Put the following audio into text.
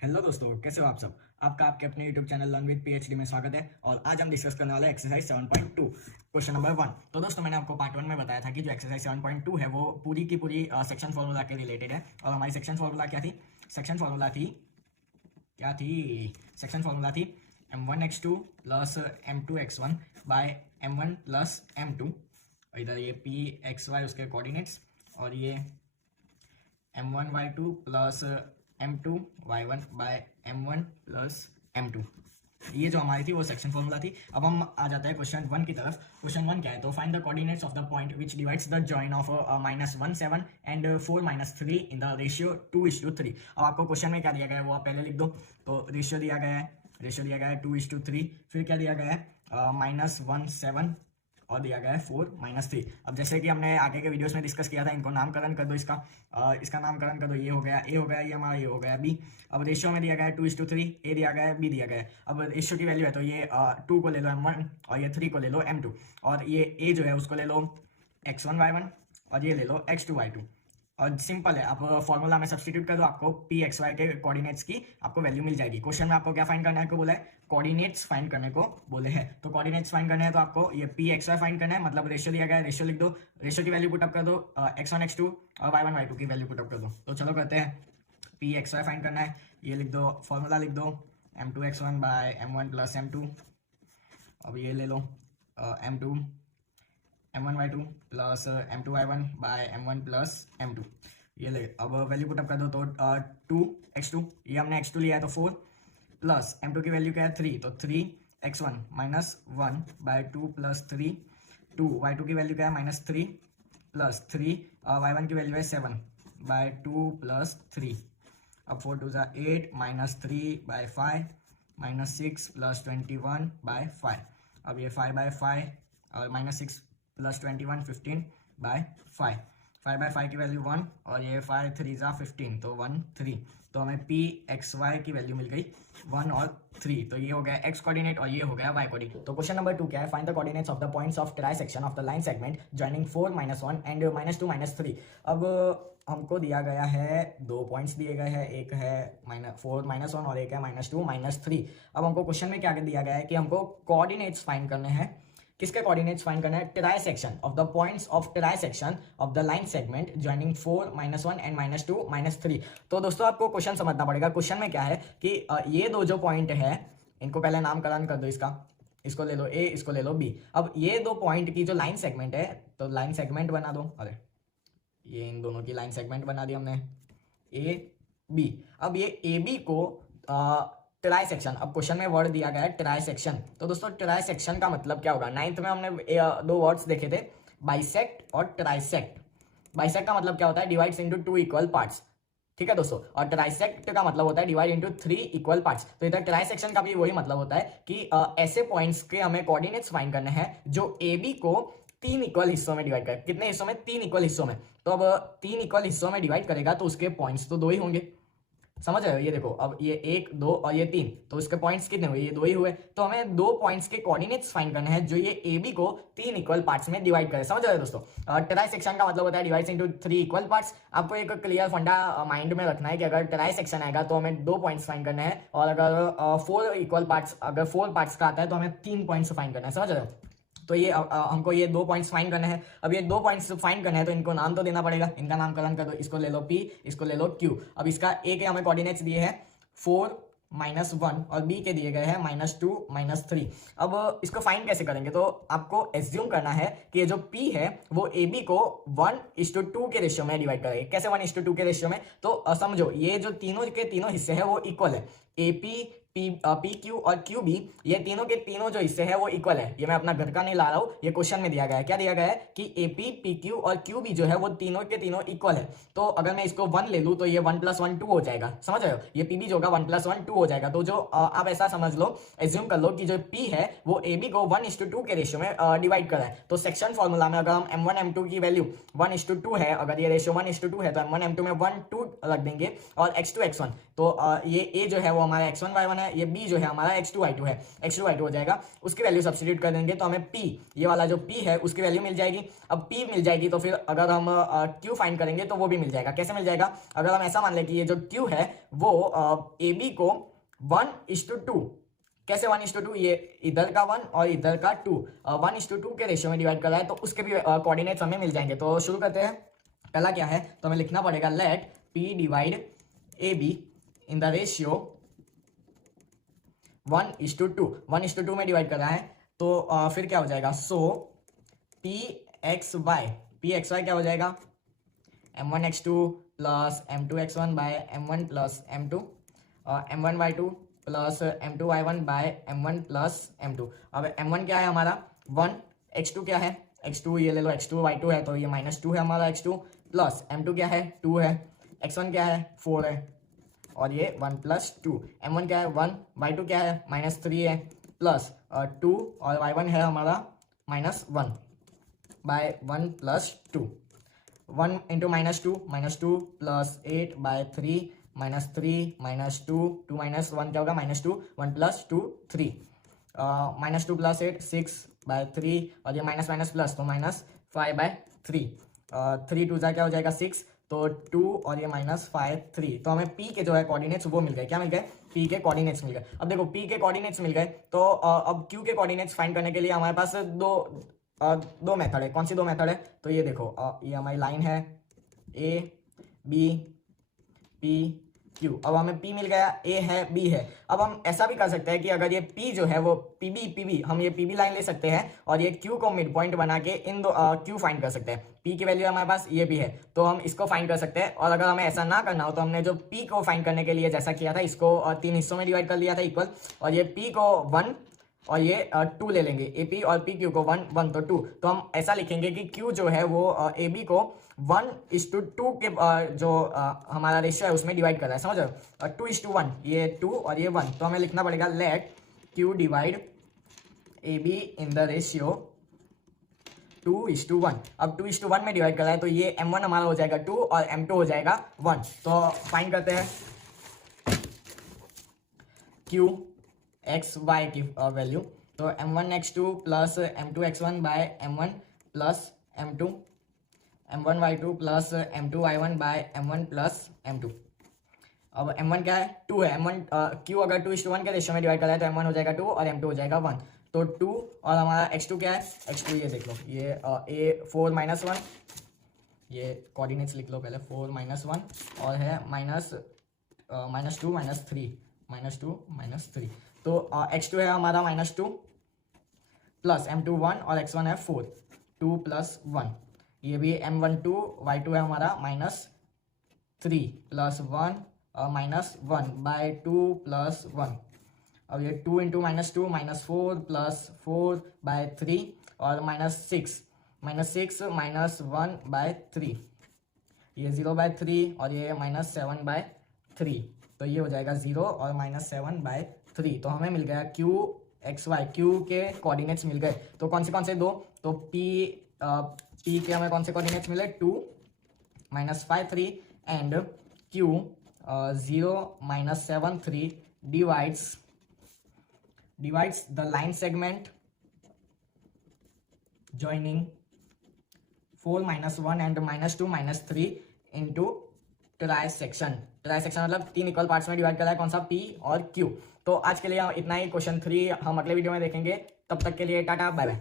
Hello दोस्तों, कैसे हो आप सब। आपका आपके अपने YouTube channel learn with PhD में स्वागत है। और आज हम डिस्कस करने वाले हैं एक्सरसाइज 7.2 क्वेश्चन नंबर 1। तो दोस्तों, मैंने आपको पार्ट 1 में बताया था कि जो एक्सरसाइज 7.2 है वो पूरी की पूरी सेक्शन फार्मूला के रिलेटेड है। और हमारी सेक्शन फार्मूला क्या थी? सेक्शन फार्मूला थी m1x2 plus m2x1 by m1 plus m2। और इधर ये p x y उसके कोऑर्डिनेट्स, और ये m1y2 plus m2y1 by m1 plus m2। ये जो हमारी थी वो सेक्शन फॉर्मूला थी। अब हम आ जाते हैं क्वेश्चन 1 की तरफ। क्वेश्चन 1 क्या है? तो find the coordinates of the point which divides the join of -1 7 and 4 3 in the ratio 2:3। अब आपको क्वेश्चन में क्या दिया गया है वो आप पहले लिख दो। तो रेशियो दिया गया है 2:3। फिर क्या दिया गया है? -1 7 और दिया गया है 4 3। अब जैसे कि हमने आगे के वीडियोस में डिस्कस किया था, इनको नामकरण कर दो। इसका नामकरण कर दो। ये हो गया ए, हो गया ये हमारा, ये हो गया बी। अब रेशियो में दिया गया है 2:3, ए दिया गया है, बी दिया गया है। अब रेशियो की वैल्यू है तो ये 2 को ले लो m1 और ये 3 को ले लो m2। और ये ए जो है उसको ले लो x1 y1 और ये ले लो x2 y2। और सिंपल है, आप फॉर्मूला में सब्सटीट्यूट कर दो, आपको पी एक्स वाई के कोऑर्डिनेट्स की आपको वैल्यू मिल जाएगी। क्वेश्चन में आपको क्या फाइंड करना है को बोला है? कोऑर्डिनेट्स फाइंड करने को बोले हैं। तो कोऑर्डिनेट्स फाइंड करने हैं तो आपको ये पी एक्स वाई फाइंड करना है। मतलब रेशियो दिया गया है, रेशियो लिख दो, रेशियो की वैल्यू पुटअप कर दो, x1 x2 और y1 y2 की वैल्यू पुटअप कर दो। तो चलो करते हैं। पी एक्स वाई फाइंड करना है, ये लिख दो, फॉर्मूला लिख दो m2x1 by m1 plus m2। अब ये ले लो m1y2 plus m2y1 by m1 plus m2। ये ले, अब वैल्यू पुटअप कर दो। तो 2x2, ये हमने x2 लिया है तो 4 प्लस m2 की वैल्यू क्या है 3, तो 3x1 -1 बाय 2 प्लस 3 2। y2 की वैल्यू क्या है -3 प्लस 3 y1 की वैल्यू है 7 बाय 2 प्लस 3। अब 4 2 8 -3 बाय 5 -6 प्लस 21 बाय 5। अब ये 5 बाय 5 और -6 प्लस 21 15 बाय 5। 5 बाय 5 की वैल्यू 1 और ये 5 3 15, तो 1 3। तो हमें पी एक्स वाई की वैल्यू मिल गई 1 और 3। तो ये हो गया एक्स कोऑर्डिनेट और ये हो गया वाई कोऑर्डिनेट। तो क्वेश्चन नंबर 2 क्या है? Find the coordinates of the points of trisection of the line segment joining 4 -1 and -2 -3। अब हमको दिया गया है दो पॉइंट्स दिए गए हैं, एक है -4 -1 और एक है -2 -3। अब हमको क्वेश्चन में क्या दिया गया है कि हमको कोऑर्डिनेट्स फाइंड करने हैं। किसके कोऑर्डिनेट्स फाइंड करना है? Trisection of the points of trisection of the line segment joining 4 -1 and -2 -3। तो दोस्तों आपको क्वेश्चन समझना पड़ेगा। क्वेश्चन में क्या है कि ये दो जो पॉइंट है इनको पहले नामकरण कर दो। इसको ले लो ए, इसको ले लो बी। अब ये दो पॉइंट की जो लाइन सेगमेंट है तो लाइन सेगमेंट बना दो। अरे ये इन दोनों की लाइन सेगमेंट बना दी हमने, ए बी। अब ये ए बी को ट्राइसेक्शन, अब क्वेश्चन में वर्ड दिया गया है ट्राइसेक्शन। तो दोस्तों ट्राइसेक्शन का मतलब क्या होगा? 9th में हमने दो वर्ड्स देखे थे, बाइसेक्ट और ट्राइसेक्ट। बाइसेक्ट का मतलब क्या होता है? Divides into 2 equal parts. ठीक है दोस्तों। और ट्राइसेक्ट का मतलब होता है डिवाइड इनटू 3 इक्वल पार्ट्स। तो इधर ट्राइसेक्शन का भी वही मतलब होता है कि ऐसे पॉइंट्स के हमें कोऑर्डिनेट्स फाइंड करने हैं जो ए बी को 3 इक्वल हिस्सों में डिवाइड करे। कितने हिस्सों में? 3 इक्वल हिस्सों में। तो अब 3 इक्वल हिस्सों में डिवाइड करेगा तो उसके पॉइंट्स तो 2 ही होंगे। समझ रहे हो? ये देखो, अब ये 1 2 और ये 3, तो इसके पॉइंट्स कितने हुए? ये 2 ही हुए। तो हमें दो पॉइंट्स के कोऑर्डिनेट्स फाइंड करने हैं जो ये ए बी को 3 इक्वल पार्ट्स में डिवाइड करे। समझ रहे हो दोस्तों? ट्राइसेक्शन का मतलब होता है डिवाइड्स इनटू 3 इक्वल पार्ट्स। आपको एक क्लियर फंडा माइंड में रखना है कि अगर ट्राइसेक्शन आएगा तो हमें 2 पॉइंट्स फाइंड करने हैं, और अगर 4 इक्वल पार्ट्स, अगर 4 पार्ट्स का आता है तो हमें 3 पॉइंट्स फाइंड करना है। समझ रहे हो? तो ये हमको ये 2 पॉइंट्स फाइंड करने हैं। अब ये 2 पॉइंट्स फाइंड करने हैं तो इनको नाम तो देना पड़ेगा। इनका नामकरण कर दो। इसको ले लो P, इसको ले लो Q। अब इसका A के हमें कोऑर्डिनेट्स दिए हैं 4 -1 और B के दिए गए हैं -2 -3। अब इसको फाइंड कैसे करेंगे? तो आपको एज्यूम करना है कि ये जो P है वो AB को 1:2 के रेशियो में डिवाइड करेगा। कैसे 1:2 के रेशियो में? तो समझो ये जो तीनों के तीनों हिस्से हैं वो इक्वल है। AP पी क्यू और क्यू बी, ये तीनों के तीनों जो हिस्से हैं वो इक्वल है। ये मैं अपना घर का नहीं ला रहा हूँ, ये क्वेश्चन में दिया गया है। क्या दिया गया है कि एपी पी क्यू और क्यू बी जो है वो तीनों के तीनों इक्वल है। तो अगर मैं इसको 1 ले लूँ तो ये 1 + 1 2 हो जाएगा। समझ रहे हो? ये पी बी जो होगा 1 + 1 2 हो जाएगा। तो जो आप ऐसा समझ लो, एज्यूम कर लो कि जो पी है वो ए बी को 1:2 के रेशियो में डिवाइड कर रहा है। तो सेक्शन फॉर्मूला में अगर हम m1 m2 की वैल्यू 1:2 है, अगर ये रेशियो 1:2 है तो m1 m2 में 1 2 रख देंगे और x2 x1। तो ये ए जो है वो हमारा x1 y1 है, ये b जो है हमारा x2y2 है, x2y2 हो जाएगा, उसकी वैल्यू सब्स्टिट्यूट कर देंगे तो हमें p, ये वाला जो p है उसकी वैल्यू मिल जाएगी। अब p मिल जाएगी तो फिर अगर हम q फाइंड करेंगे तो वो भी मिल जाएगा। कैसे मिल जाएगा, अगर हम ऐसा मान लें कि ये जो q है वो ab को 1:2, कैसे 1:2, ये इधर का 1 और इधर का 2 1:2 के रेशियो में डिवाइड कर रहा है, तो उसके भी कोऑर्डिनेट्स हमें मिल जाएंगे। तो शुरू करते हैं। पहला क्या है, तो हमें लिखना पड़ेगा let p divide ab in the ratio 1:2, 1:2 में डिवाइड कर रहा है, तो फिर क्या हो जाएगा, सो pxy क्या हो जाएगा, m1x2 plus m2x1 by m1 plus m2, m1y2 plus m2y1 by m1 plus m2। अब m1 क्या है हमारा 1, x2 क्या है, x2 ये ले लो, x2 y2 है तो ये -2 है हमारा x2, प्लस m2 क्या है 2 है, x1 क्या है 4 है और ये 1 प्लस 2, m1 क्या है 1, y2 क्या है -3 है, प्लस 2 और y1 है हमारा -1 by 1 plus 2, 1 into -2 plus 8 by 3 -3 -2 2 -1 क्या होगा -2, 1 प्लस 2 3, -2 प्लस 8 6 बाय 3 और ये माइनस प्लस तो -5 बाय 3, 3 2 क्या हो जाएगा 6, तो 2 और ये -5 3, तो हमें p के जो है कोऑर्डिनेट्स वो मिल गए। क्या मिल गए, p के कोऑर्डिनेट्स मिल गए। अब देखो p के कोऑर्डिनेट्स मिल गए तो अब q के कोऑर्डिनेट्स फाइंड करने के लिए हमारे पास दो मेथड है। कौन सी दो मेथड है, तो ये देखो ये हमारी लाइन है a b p q, अब हमें p मिल गया, a है b है। अब हम ऐसा भी कर सकते हैं कि अगर ये p जो है वो pb हम ये pb लाइन ले सकते हैं और ये q को मिड पॉइंट बना के इन दो q फाइंड कर सकते हैं। p की वैल्यू हमारे पास ये भी है तो हम इसको फाइंड कर सकते हैं। और अगर हमें ऐसा ना करना हो तो हमने जो p को फाइंड करने के लिए जैसा किया था, इसको 3 हिस्सों में डिवाइड कर लिया था इक्वल, और ये p को 1 और ये 2 ले लेंगे, AP और PQ को 1 1 तो 2, तो हम ऐसा लिखेंगे कि Q जो है वो AB को 1:2 के जो हमारा रेशियो है उसमें डिवाइड कर रहा है, समझ रहे हो, 2:1, ये 2 और ये 1, तो हमें लिखना पड़ेगा let Q divide AB in the ratio 2:1। अब 2:1 में डिवाइड कर रहा है तो ये M1 हमारा हो जाएगा 2 और M2 हो जाएगा 1। तो फाइंड करते हैं Q एक्स वाई की वैल्यू, तो m1x2 plus m2x1 by m1 plus m2, m1y2 plus m2y1 by m1 plus m2। अब m1 क्या है 2 है, m1 q अगर 2:1 के रेशियो में डिवाइड कर रहा है तो m1 हो जाएगा 2 और m2 हो जाएगा 1, तो 2 और हमारा x2 क्या है, x2 ये देख लो, ये a 4 -1, ये कोऑर्डिनेट्स लिख लो पहले, 4 -1 और है -2 -3 तो x2 है हमारा -2 प्लस m2 1 और x1 है 4, 2 + 1, ये भी m1 2 y2 है हमारा -3 प्लस 1 -1 बाय 2 + 1। अब ये 2 इंटू -2 -4 प्लस 4 बाय 3 और -6 -1 बाय 3, ये 0 बाय 3 और ये -7 बाय 3, तो ये हो जाएगा 0 और -7 बाय 3। तो हमें मिल गया q एक्स वाई, q के कोऑर्डिनेट्स मिल गए। तो कौन से दो, तो p के हमें कौन से कोऑर्डिनेट्स मिले 2 -5 3 and q 0 -7 3 divides the line segment joining 4 -1 and -2 -3 into trisection मतलब 3 इक्वल पार्ट्स में डिवाइड कर रहा है, कौन सा p और q। तो आज के लिए इतना ही। क्वेश्चन 3 हम अगले वीडियो में देखेंगे, तब तक के लिए टाटा बाय बाय।